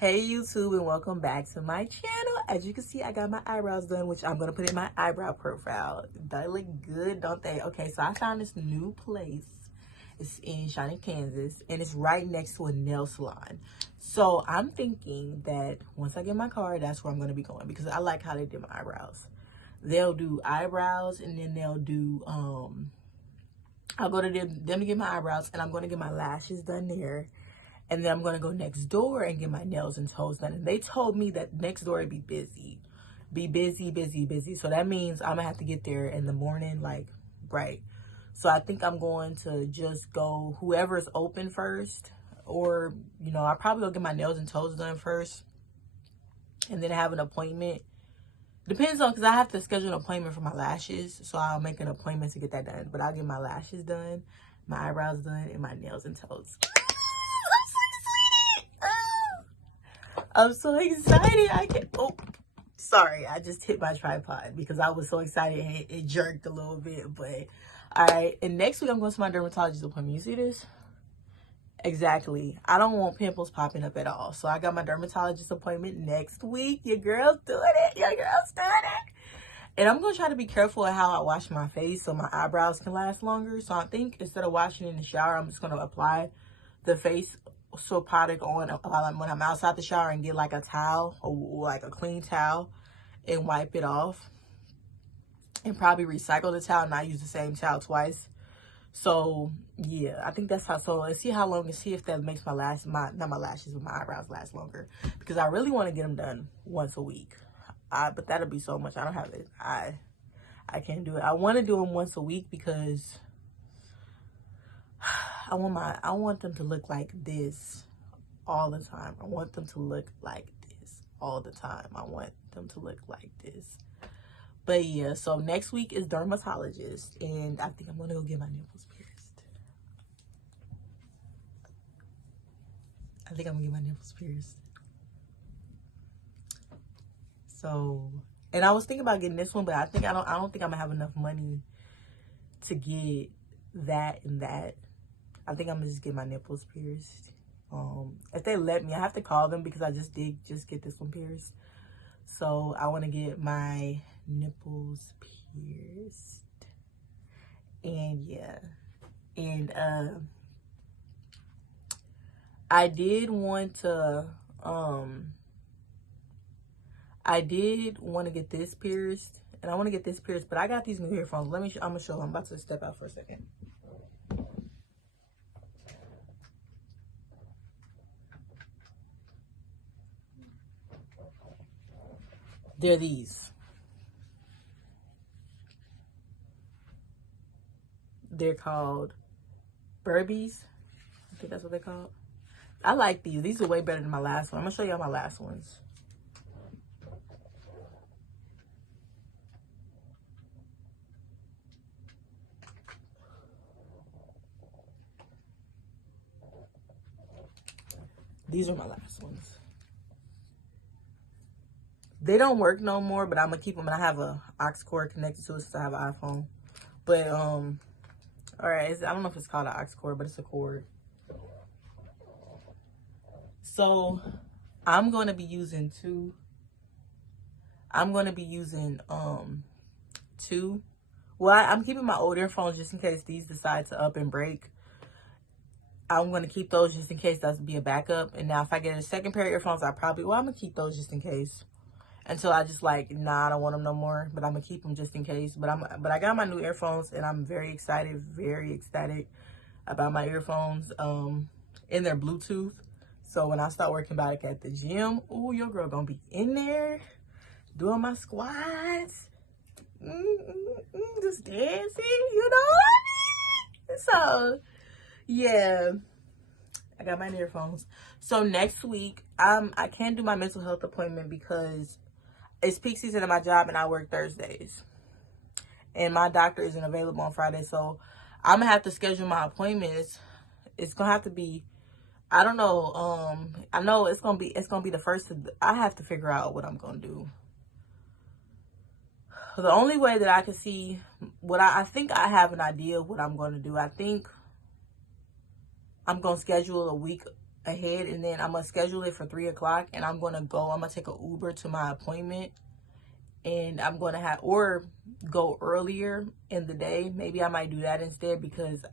Hey YouTube, and welcome back to my channel. As you can see, I got my eyebrows done, which I'm gonna put in my eyebrow profile. They look good, don't they? Okay, so I found this new place. It's in Shawnee, Kansas, and it's right next to a nail salon. So I'm thinking that once I get my car, that's where I'm gonna be going because I like how they did my eyebrows. They'll do eyebrows, and then they'll do I'll go to them to get my eyebrows, and I'm gonna get my lashes done there. And then I'm going to go next door and get my nails and toes done. And they told me that next door would be busy. Be busy, busy, busy. So that means I'm going to have to get there in the morning, like, right. So I think I'm going to just go whoever's open first. Or, you know, I'll probably go get my nails and toes done first. And then have an appointment. Depends on, because I have to schedule an appointment for my lashes. So I'll make an appointment to get that done. But I'll get my lashes done, my eyebrows done, and my nails and toes. I'm so excited. I can. Oh, sorry. I just hit my tripod because I was so excited and it jerked a little bit. But all right. And next week I'm going to my dermatologist appointment. You see this? Exactly. I don't want pimples popping up at all. So I got my dermatologist appointment next week. Your girl's doing it. Your girl's doing it. And I'm going to try to be careful at how I wash my face so my eyebrows can last longer. So I think instead of washing in the shower, I'm just going to apply the face so product on when I'm outside the shower and get like a towel or like a clean towel and wipe it off and probably recycle the towel, not use the same towel twice. So yeah, I think that's how. So let's see how long and see if that makes my not my lashes but my eyebrows last longer, because I really want to get them done once a week. But that'll be so much. I don't have it. I can't do it. I want to do them once a week because I want them to look like this all the time. I want them to look like this all the time. I want them to look like this. But yeah, so next week is dermatologist, and I think I'm gonna go get my nipples pierced. I think I'm gonna get my nipples pierced. So, and I was thinking about getting this one, but I don't think I'm gonna have enough money to get that and that. I think I'm gonna just get my nipples pierced. If they let me, I have to call them because I just did get this one pierced. So I want to get my nipples pierced. And yeah. And I did want to get this pierced, and I want to get this pierced, but I got these new earphones. I'm gonna show them. I'm about to step out for a second. They're these. They're called Burbies. I think that's what they're called. I like these. These are way better than my last one. I'm gonna show y'all my last ones. These are my last ones. They don't work no more, but I'm gonna keep them, and I have a aux cord connected to it since I have an iPhone. But all right, I don't know if it's called an aux cord, but it's a cord. So I'm gonna be using two. I'm gonna be using two. Well, I'm keeping my old earphones just in case these decide to up and break. I'm gonna keep those just in case that's be a backup. And now if I get a second pair of earphones, I'm gonna keep those just in case. Until I just like, nah, I don't want them no more. But I'm gonna keep them just in case. But I got my new earphones, and I'm very ecstatic about my earphones. In their Bluetooth. So when I start working back at the gym, ooh, your girl gonna be in there doing my squats, just dancing, you know what I mean? So yeah, I got my earphones. So next week, I can't do my mental health appointment because it's peak season at my job and I work Thursdays. And my doctor isn't available on Friday. So I'm gonna have to schedule my appointments. It's gonna have to be, I don't know, I know it's gonna be the first. I have to figure out what I'm gonna do. The only way that I can see what I think I have an idea of what I'm gonna do. I think I'm gonna schedule a week ahead, and then I'm gonna schedule it for 3 o'clock, and I'm gonna take an Uber to my appointment, and I'm gonna have, or go earlier in the day. Maybe I might do that instead, because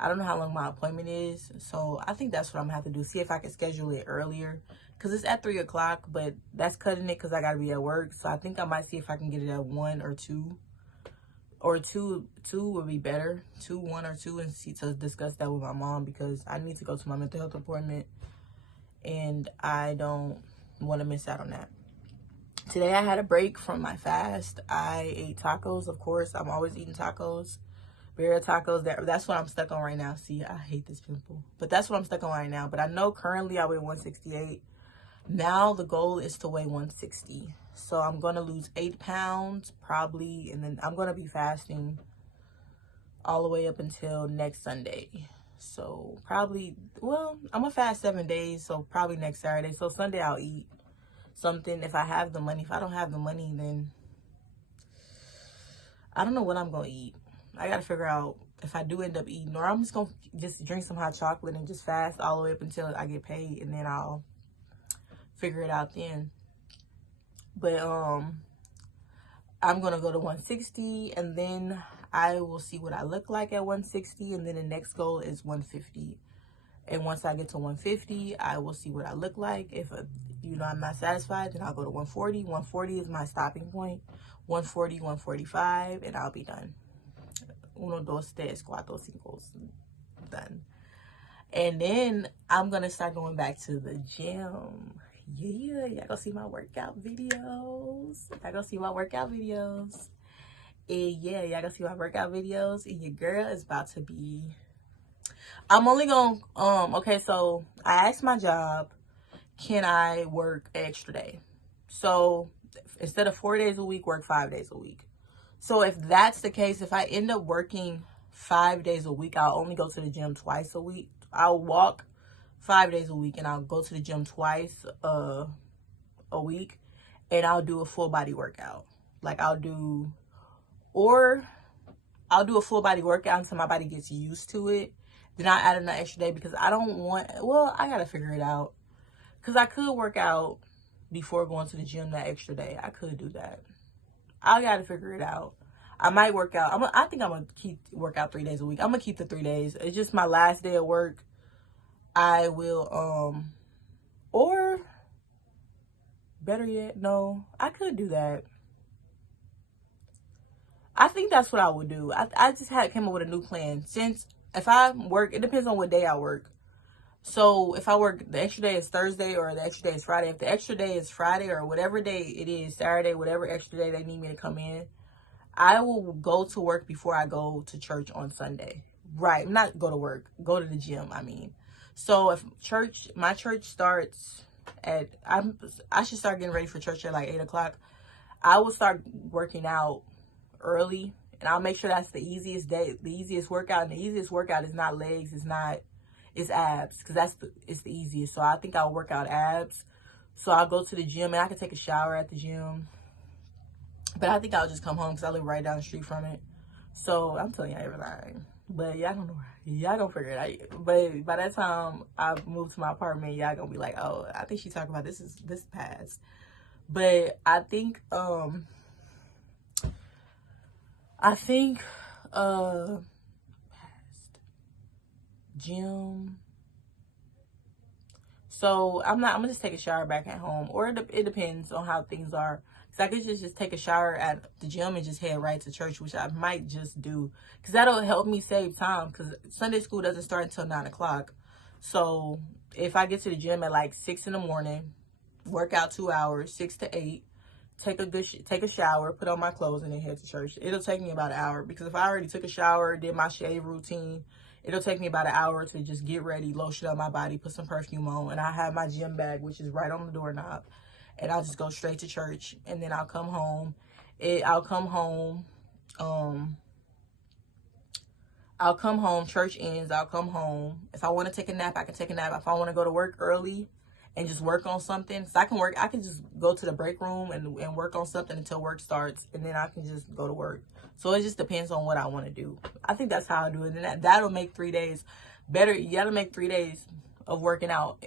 I don't know how long my appointment is. So I think that's what I'm gonna have to do. See if I can schedule it earlier, because it's at 3 o'clock, but that's cutting it because I gotta be at work. So I think I might see if I can get it at 1 or 2. Or two would be better. 1 or 2, and see, to discuss that with my mom, because I need to go to my mental health appointment, and I don't want to miss out on that. Today I had a break from my fast. I ate tacos, of course. I'm always eating tacos. Birria tacos. That's what I'm stuck on right now. See, I hate this pimple, but that's what I'm stuck on right now. But I know currently I weigh 168. Now the goal is to weigh 160. So I'm going to lose 8 pounds probably, and then I'm going to be fasting all the way up until next Sunday. So probably, well, I'm going to fast 7 days, so probably next Saturday. So Sunday I'll eat something if I have the money. If I don't have the money, then I don't know what I'm going to eat. I got to figure out if I do end up eating, or I'm just going to just drink some hot chocolate and just fast all the way up until I get paid, and then I'll figure it out then. But I'm gonna go to 160, and then I will see what I look like at 160, and then the next goal is 150. And once I get to 150, I will see what I look like. If I'm not satisfied, then I'll go to 140. 140 is my stopping point. 140, 145, and I'll be done. 1, 2, 3, 4, 5, done. And then I'm gonna start going back to the gym. Yeah, y'all go see my workout videos. And yeah, y'all go see my workout videos. And your girl is about to be, I'm only gonna, okay, so I asked my job, can I work an extra day? So instead of 4 days a week, work 5 days a week. So if that's the case, if I end up working 5 days a week, I'll only go to the gym twice a week. I'll walk 5 days a week, and I'll go to the gym twice a week, and I'll do a full body workout. Like I'll do a full body workout until my body gets used to it. Then I'll add an extra day, because I don't want, well, I gotta figure it out, because I could work out before going to the gym that extra day. I could do that. I gotta figure it out. I might work out. I think I'm gonna work out 3 days a week. I'm gonna keep the 3 days. It's just my last day of work. I will, or better yet, no, I could do that. I think that's what I would do. I just came up with a new plan. Since if I work, it depends on what day I work. So if I work, the extra day is Thursday or the extra day is Friday. If the extra day is Friday or whatever day it is, Saturday, whatever extra day they need me to come in, I will go to work before I go to church on Sunday. Right, not go to work, go to the gym, I mean. So if my church starts at, I should start getting ready for church at like 8 o'clock. I will start working out early, and I'll make sure that's the easiest workout. And the easiest workout is not legs, it's abs, because it's the easiest. So I think I'll work out abs. So I'll go to the gym, and I can take a shower at the gym. But I think I'll just come home, because I live right down the street from it. So I'm telling y'all everything. But y'all don't know. Y'all gonna figure it out. But by that time I move to my apartment, y'all gonna be like, oh, I think she's talking about this past. But I think past gym. So I'm gonna just take a shower back at home, or it depends on how things are. I could just take a shower at the gym and just head right to church, which I might just do, because that'll help me save time, because Sunday school doesn't start until 9 o'clock. So if I get to the gym at like 6 in the morning, work out 2 hours, 6 to 8, take a shower, put on my clothes, and then head to church. It'll take me about an hour, because if I already took a shower, did my shave routine, it'll take me about an hour to just get ready, lotion up my body, put some perfume on, and I have my gym bag, which is right on the doorknob. And I'll just go straight to church, and then I'll come home. Church ends, I'll come home. If I want to take a nap, I can take a nap. If I want to go to work early and just work on something, so I can just go to the break room and work on something until work starts, and then I can just go to work. So it just depends on what I want to do. I think that's how I do it, and that'll make 3 days better. You gotta make 3 days of working out,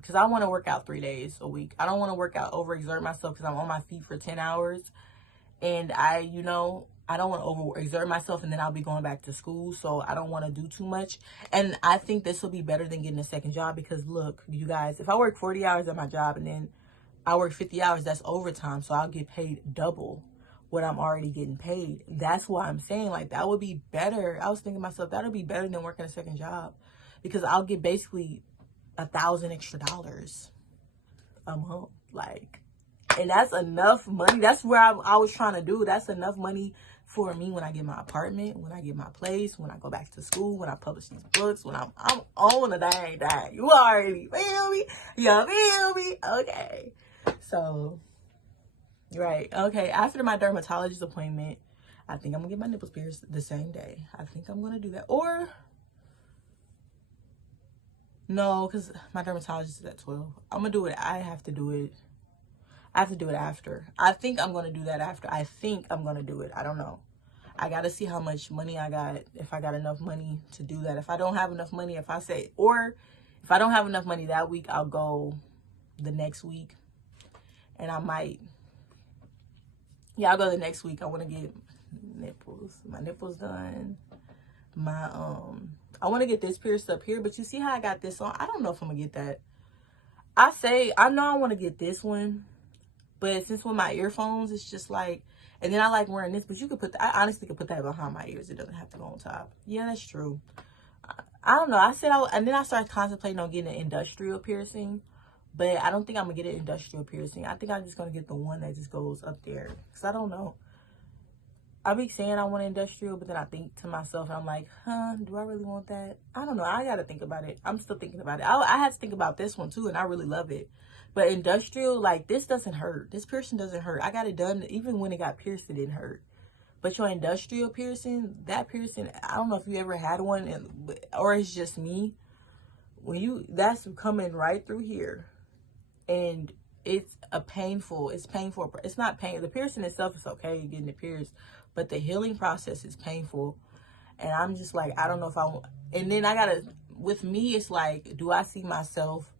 because I want to work out 3 days a week. I don't want to work out, overexert myself, because I'm on my feet for 10 hours. And I don't want to overexert myself, and then I'll be going back to school. So I don't want to do too much. And I think this will be better than getting a second job, because look, you guys, if I work 40 hours at my job and then I work 50 hours, that's overtime. So I'll get paid double what I'm already getting paid. That's why I'm saying, like, that would be better. I was thinking to myself, that would be better than working a second job, because I'll get basically $1,000 extra a month. Like, and that's enough money. That's where I was trying to do. That's enough money for me when I get my apartment, when I get my place, when I go back to school, when I publish these books, when I'm on the dang. You already feel me? You feel me? Okay. So, right. Okay. After my dermatologist appointment, I think I'm going to get my nipples pierced the same day. I think I'm going to do that. Or, no, because my dermatologist is at 12. I'm going to do it. I have to do it after. I think I'm going to do that after. I think I'm going to do it. I don't know. I got to see how much money I got, if I got enough money to do that. If I don't have enough money, if I don't have enough money that week, I'll go the next week. And I might, I'll go the next week. I want to get my nipples done. I want to get this pierced up here, but you see how I got this on? I don't know if I'm going to get that. I know I want to get this one. But since with my earphones, it's just like, and then I like wearing this, but you could I honestly could put that behind my ears. It doesn't have to go on top. Yeah, that's true. I don't know. And then I started contemplating on getting an industrial piercing, but I don't think I'm going to get an industrial piercing. I think I'm just going to get the one that just goes up there. Because I don't know. I be saying I want an industrial, but then I think to myself, I'm like, do I really want that? I don't know. I got to think about it. I'm still thinking about it. I had to think about this one too, and I really love it. But industrial, like, this doesn't hurt. This piercing doesn't hurt. I got it done. Even when it got pierced, it didn't hurt. But your industrial piercing, that piercing, I don't know if you ever had one, or it's just me. That's coming right through here. And it's painful. It's not pain. The piercing itself is okay, getting it pierced. But the healing process is painful. And I'm just like, I don't know if I want. And then with me, it's like, do I see myself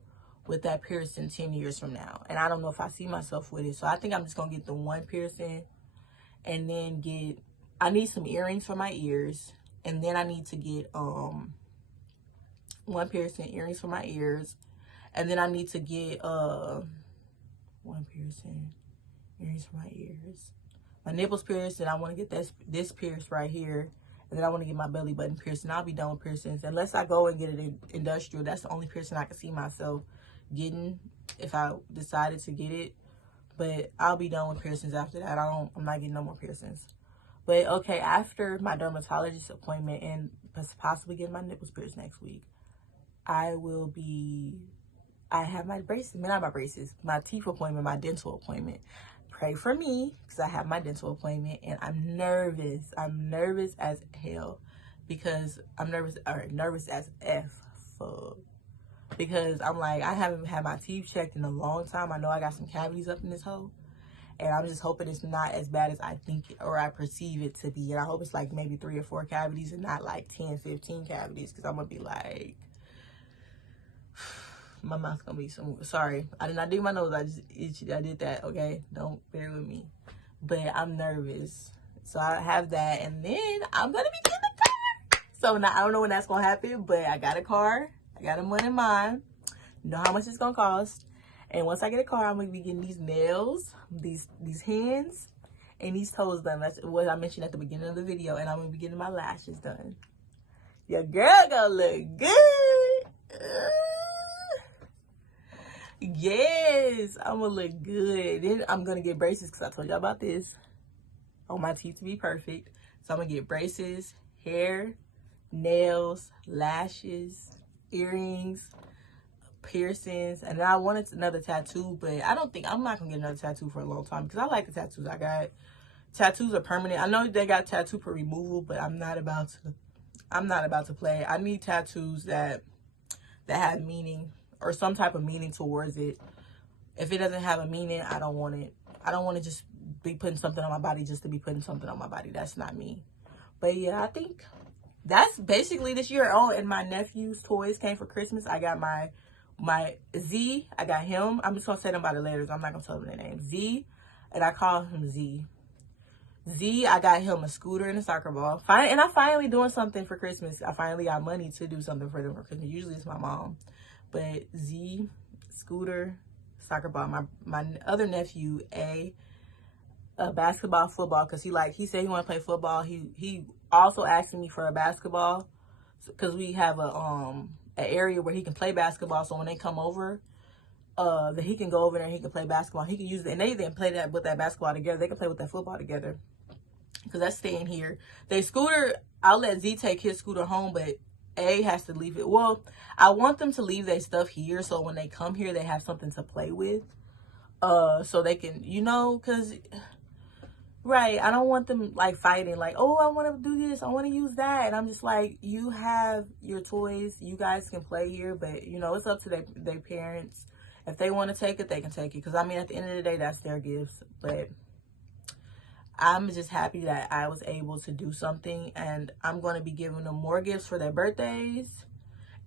with that piercing 10 years from now? And I don't know if I see myself with it. So I think I'm just going to get the one piercing, and then I need some earrings for my ears. And then I need to get one piercing, earrings for my ears. And then I need to get one piercing, earrings for my ears. My nipples pierced, and I want to get this pierced right here. And then I want to get my belly button pierced, and I'll be done with piercings. Unless I go and get it industrial, that's the only piercing I can see myself getting if I decided to get it. But I'll be done with piercings after that. I'm not getting no more piercings. But okay, after my dermatologist appointment and possibly getting my nipples pierced next week, I have my braces, not my braces, my teeth appointment, my dental appointment. Pray for me, because I have my dental appointment, and I'm nervous. I'm nervous as hell, because I'm nervous as F. Fuck. Because I'm like, I haven't had my teeth checked in a long time. I know I got some cavities up in this hole, and I'm just hoping it's not as bad as I think or I perceive it to be. And I hope it's like maybe 3 or 4 cavities and not like 10, 15 cavities, because I'm gonna be like, my mouth's gonna be sorry, I did not do my nose, I just itched. I did that, okay? Don't bear with me. But I'm nervous. So I have that, and then I'm gonna be getting a car. So now I don't know when that's gonna happen, but I got a car. I got a money in mind. Know how much it's gonna cost. And once I get a car, I'm gonna be getting these nails, these hands, and these toes done. That's what I mentioned at the beginning of the video. And I'm gonna be getting my lashes done. Your girl gonna look good. Yes, I'm gonna look good. Then I'm gonna get braces, because I told y'all about this. I want my teeth to be perfect. So I'm gonna get braces, hair, nails, lashes, earrings, piercings, and then I wanted another tattoo, but I'm not gonna get another tattoo for a long time, because I like the tattoos I got. Tattoos are permanent. I know they got tattoo for removal, but I'm not about to play. I need tattoos that have meaning, or some type of meaning towards it. If it doesn't have a meaning, I don't want it. I don't want to just be putting something on my body just to be putting something on my body. That's not me. But yeah, I think that's basically this year. Oh, and my nephew's toys came for Christmas. I got my Z. I got him. I'm just gonna say them by the letters. I'm not gonna tell them their name. Z, and I call him Z. Z, I got him a scooter and a soccer ball. And I finally doing something for Christmas. I finally got money to do something for them for Christmas. Usually it's my mom, but Z, scooter, soccer ball. My other nephew, A basketball, football, because he said he want to play football. He also asked me for a basketball because we have an area where he can play basketball. So when they come over, that he can go over there and he can play basketball. He can use it, and they didn't play that with that basketball together. They can play with that football together because that's staying here. They scooter, I'll let Z take his scooter home, but A has to leave it. Well, I want them to leave their stuff here so when they come here, they have something to play with. So they can, because right, I don't want them like fighting, like, oh, I want to do this, I want to use that. And I'm just like, you have your toys, you guys can play here, but it's up to their parents. If they want to take it, they can take it. Because I mean, at the end of the day, that's their gifts. But I'm just happy that I was able to do something, and I'm going to be giving them more gifts for their birthdays.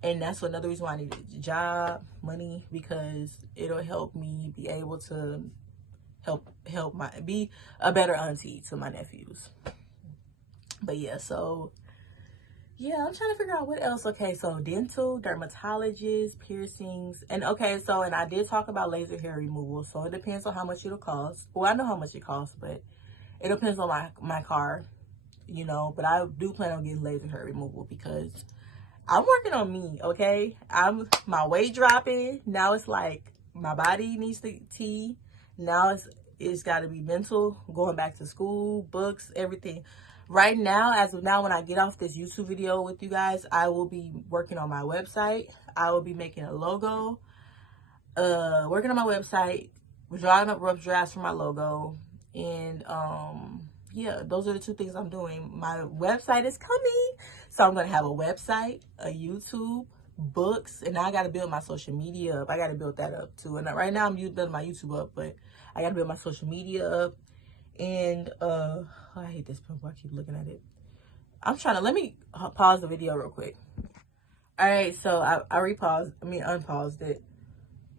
And that's another reason why I need a job, money, because it'll help me be able to be a better auntie to my nephews. But yeah, so yeah, I'm trying to figure out what else. Okay, so dental, dermatologist, piercings, and and I did talk about laser hair removal. So it depends on how much it'll cost. Well, I know how much it costs, but it depends on my car, But I do plan on getting laser hair removal because I'm working on me. Okay, my weight dropping now. It's like my body needs to tea. Now it's got to be mental, going back to school, books, everything. Right now, as of now, when I get off this YouTube video with you guys, I will be working on my website. I will be making a logo, working on my website, drawing up rough drafts for my logo. And yeah, those are the two things I'm doing. My website is coming. So I'm going to have a website, a YouTube, books, and now I got to build my social media up. I got to build that up too. And right now I'm building my YouTube up, but I got to build my social media up. And I hate this pimple. I keep looking at it. Let me pause the video real quick. All right, so I unpaused it.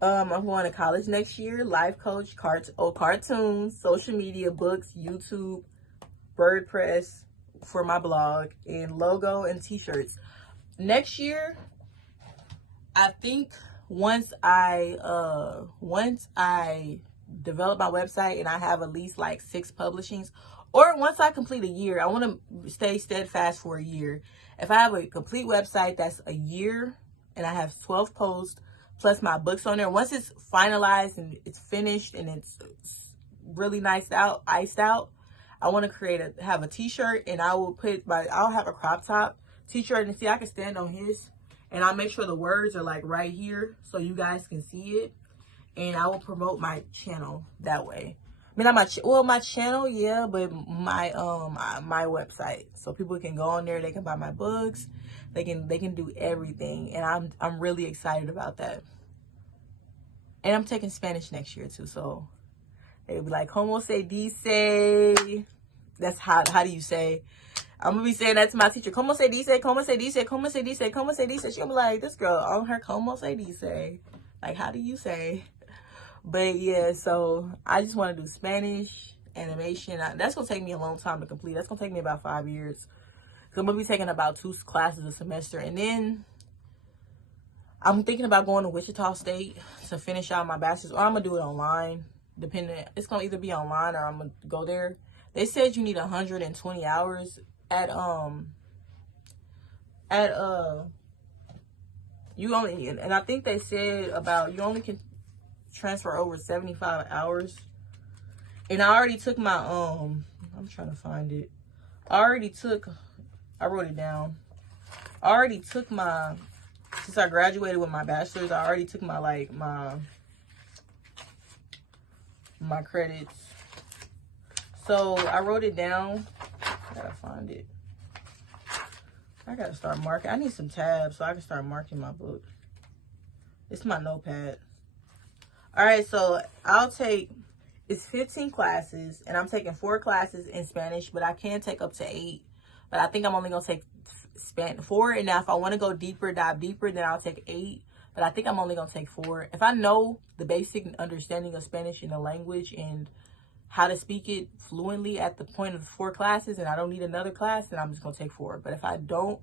I'm going to college next year. Life coach, cartoons, social media, books, YouTube, WordPress for my blog, and logo and t-shirts. Next year, I think once I develop my website and I have at least like 6 publishings, or once I complete a year, I want to stay steadfast for a year. If I have a complete website that's a year and I have 12 posts plus my books on there, once it's finalized and it's finished and it's really iced out, I want to have a t-shirt, and I'll have a crop top t-shirt, and see, I can stand on his, and I'll make sure the words are like right here so you guys can see it. And I will promote my channel that way. I mean, not my channel, yeah, but my my website, so people can go on there. They can buy my books. They can do everything, and I'm really excited about that. And I'm taking Spanish next year too, so they'll be like, "Como se dice?" That's how do you say? I'm gonna be saying that to my teacher. "Como se dice? Como se dice? Como se dice? Como se dice?" She'll be like, "This girl on her como se dice." Like, how do you say? But yeah, so I just want to do Spanish, animation. That's going to take me a long time to complete. That's going to take me about 5 years. Because I'm going to be taking about 2 classes a semester. And then I'm thinking about going to Wichita State to finish out my bachelor's. Or I'm going to do it online. It's going to either be online or I'm going to go there. They said you need 120 hours you only, and I think they said about you only can transfer over 75 hours. And I already took my I'm trying to find it. I wrote it down. I already took since I graduated with my bachelor's, I already took my credits. So I wrote it down. I gotta find it. I gotta start marking. I need some tabs so I can start marking my book. It's my notepad. All right, so it's 15 classes, and I'm taking 4 classes in Spanish, but I can take up to 8. But I think I'm only going to take span 4. And now if I want to go deeper, dive deeper, then I'll take 8. But I think I'm only going to take 4. If I know the basic understanding of Spanish and the language and how to speak it fluently at the point of 4 classes and I don't need another class, then I'm just going to take 4. But if I don't,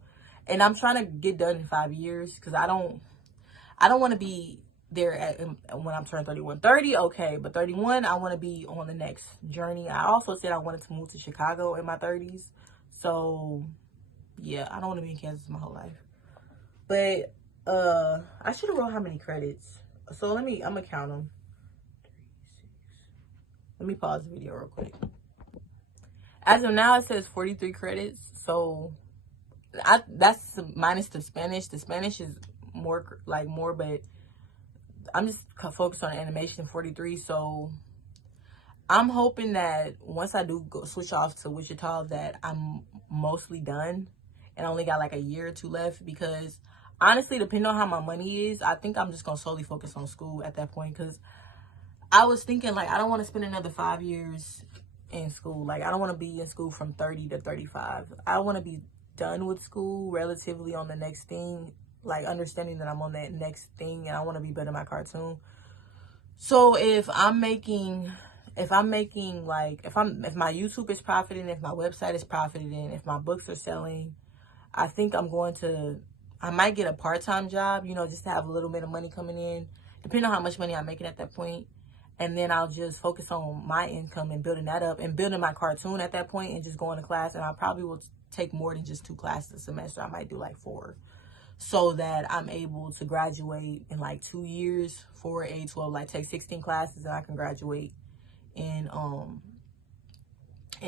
and I'm trying to get done in 5 years, because I don't want to be there when I'm turning 31. 30, okay, but 31, I want to be on the next journey. I also said I wanted to move to Chicago in my 30s. So, yeah, I don't want to be in Kansas my whole life. But I should have wrote how many credits. So I'm gonna count them. 3, 6. Let me pause the video real quick. As of now, it says 43 credits. So that's minus the Spanish. The Spanish is more, but I'm just focused on animation, 43. So I'm hoping that once I do switch off to Wichita, that I'm mostly done and only got like a year or 2 left, because honestly, depending on how my money is, I think I'm just going to solely focus on school at that point, because I was thinking, like, I don't want to spend another 5 years in school. Like, I don't want to be in school from 30 to 35. I want to be done with school relatively on the next thing, like understanding that I'm on that next thing, and I want to be better at my cartoon. So if my YouTube is profiting, if my website is profiting, if my books are selling, I think I might get a part-time job, just to have a little bit of money coming in, depending on how much money I'm making at that point. And then I'll just focus on my income and building that up and building my cartoon at that point and just going to class. And I probably will take more than just 2 classes a semester. I might do like 4, so that I'm able to graduate in like 2 years, 4, 8, 12, like take 16 classes, and I can graduate in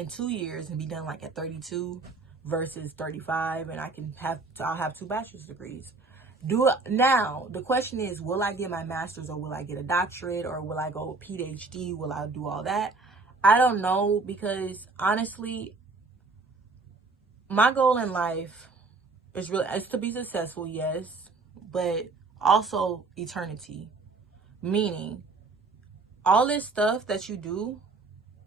2 years and be done like at 32 versus 35, and I'll have 2 bachelor's degrees. Now the question is, will I get my master's, or will I get a doctorate, or will I go PhD? Will I do all that? I don't know, because honestly, my goal in life is to be successful, yes, but also eternity. Meaning, all this stuff that you do,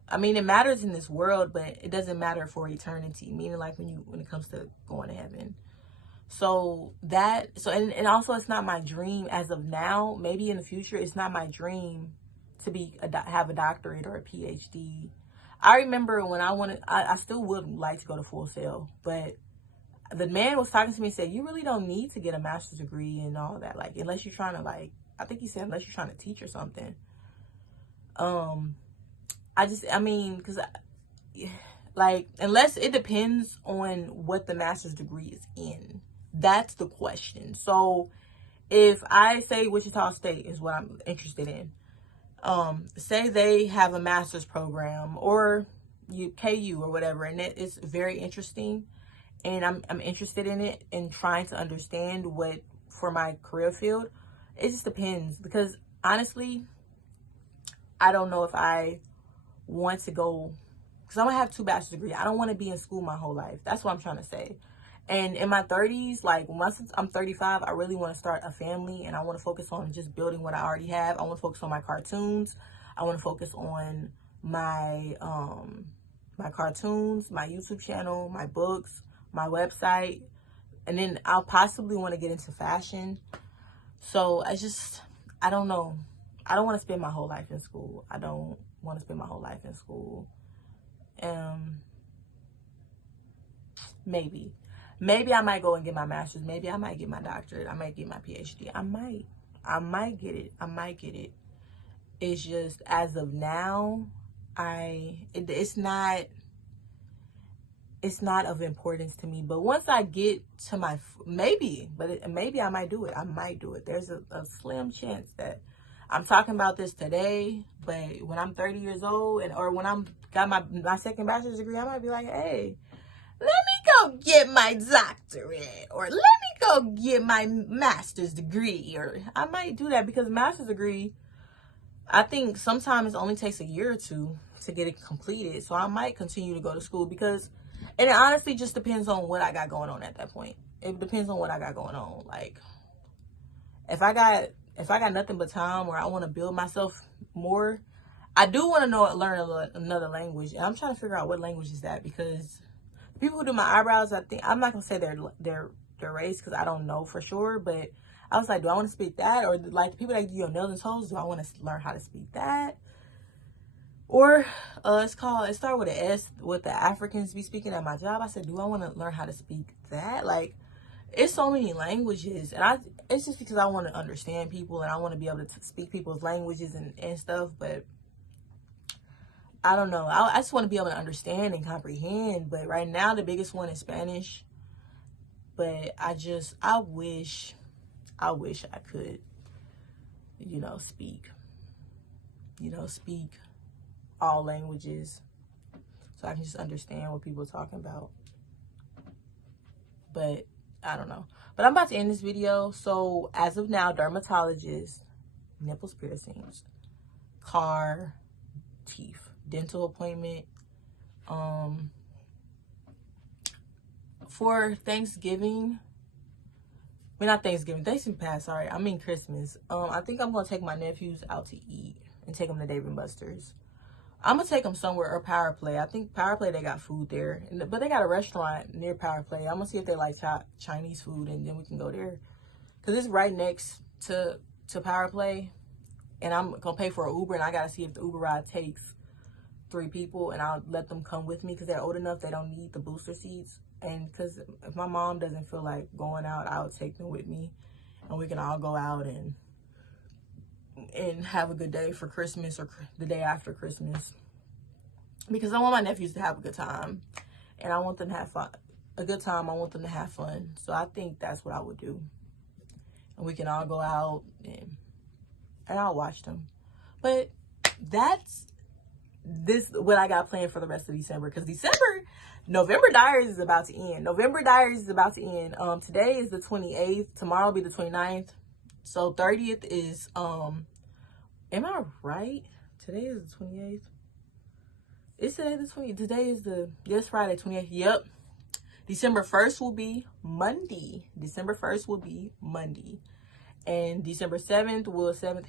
I mean, it matters in this world, but it doesn't matter for eternity. Meaning, like when it comes to going to heaven. And also, it's not my dream as of now. Maybe in the future, it's not my dream to have a doctorate or a PhD. I remember when I still would like to go to Full Sail, but the man was talking to me and said, you really don't need to get a master's degree and all that. Like, unless you're trying to, like, I think he said, unless you're trying to teach or something. Because unless it depends on what the master's degree is in. That's the question. So if I say Wichita State is what I'm interested in, say they have a master's program, or KU or whatever, and it is very interesting, and I'm interested in it and trying to understand what for my career field. It just depends, because honestly, I don't know if I want to go, because I'm gonna have 2 bachelor's degrees. I don't want to be in school my whole life. That's what I'm trying to say. And in my 30s, like once I'm 35, I really want to start a family, and I want to focus on just building what I already have. I want to focus on my cartoons. I want to focus on my my cartoons, my YouTube channel, my books, my website, and then I'll possibly want to get into fashion. So I don't know. I don't want to spend my whole life in school. Maybe I might go and get my master's. Maybe I might get my doctorate. I might get my PhD. I might get it. It's just, as of now, it's not of importance to me. But once I get to maybe I might do it. There's a slim chance that I'm talking about this today, but when I'm 30 years old, or when I'm got my second bachelor's degree, I might be like, hey, let me go get my doctorate, or let me go get my master's degree. Or I might do that, because master's degree, I think sometimes it only takes a year or 2 to get it completed. So I might continue to go to school, and it honestly just depends on what I got going on at that point. It depends on what I got going on. Like, if I got nothing but time, or I want to build myself more, I do want to learn another language. And I'm trying to figure out what language is that, because people who do my eyebrows, I think, I'm not gonna say their race because I don't know for sure, but I was like, do I want to speak that? Or like the people that do your nails and toes, do I want to learn how to speak that? Or it started with an S, what the Africans be speaking at my job. I said, do I want to learn how to speak that? Like, it's so many languages, and it's just because I want to understand people and I want to be able to speak people's languages and stuff, but I don't know. I just want to be able to understand and comprehend, but right now the biggest one is Spanish. But I wish I could, speak all languages so I can just understand what people are talking about. But I don't know. But I'm about to end this video. So as of now, dermatologist, nipples piercings, car, teeth, dental appointment. For Thanksgiving, not Thanksgiving, Thanksgiving passed, sorry, I mean Christmas. I think I'm gonna take my nephews out to eat and take them to Dave & Buster's. I'm gonna take them somewhere, or Power Play. I think Power Play, they got food there, but they got a restaurant near Power Play. I'm gonna see if they like Chinese food, and then we can go there, because it's right next to Power Play. And I'm gonna pay for an Uber, and I gotta see if the Uber ride takes 3 people, and I'll let them come with me because they're old enough, they don't need the booster seats. And because if my mom doesn't feel like going out, I'll take them with me, and we can all go out and have a good day for Christmas, or the day after Christmas, because I want my nephews to have a good time, and I want them to have fun. A good time. I want them to have fun. So I think that's what I would do, and we can all go out and I'll watch them. But that's what I got planned for the rest of December, because November Diaries is about to end. Today is the 28th. Tomorrow will be the 29th. So 30th is, am I right? Today is the 28th. Is today the 20th? Today is yes, Friday, 28th. Yep. December 1st will be Monday. And December 7th.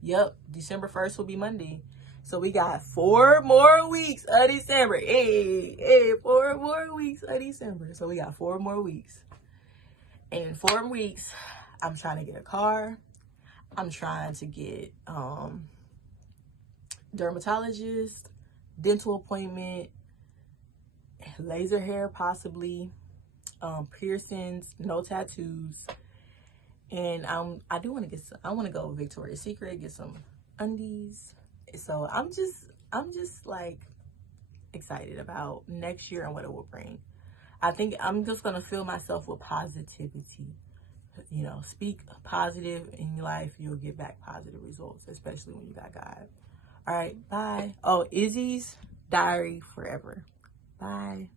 Yep. December 1st will be Monday. So we got 4 more weeks of December. Hey, 4 more weeks of December. So we got 4 more weeks. And in 4 weeks, I'm trying to get a car. I'm trying to get dermatologist, dental appointment, laser hair possibly, piercings, no tattoos. And I want to go Victoria's Secret, get some undies. So I'm just like excited about next year and what it will bring. I think I'm just going to fill myself with positivity. Speak positive in your life. You'll get back positive results, especially when you got God. All right. Bye. Oh, Izzy's Diary Forever. Bye.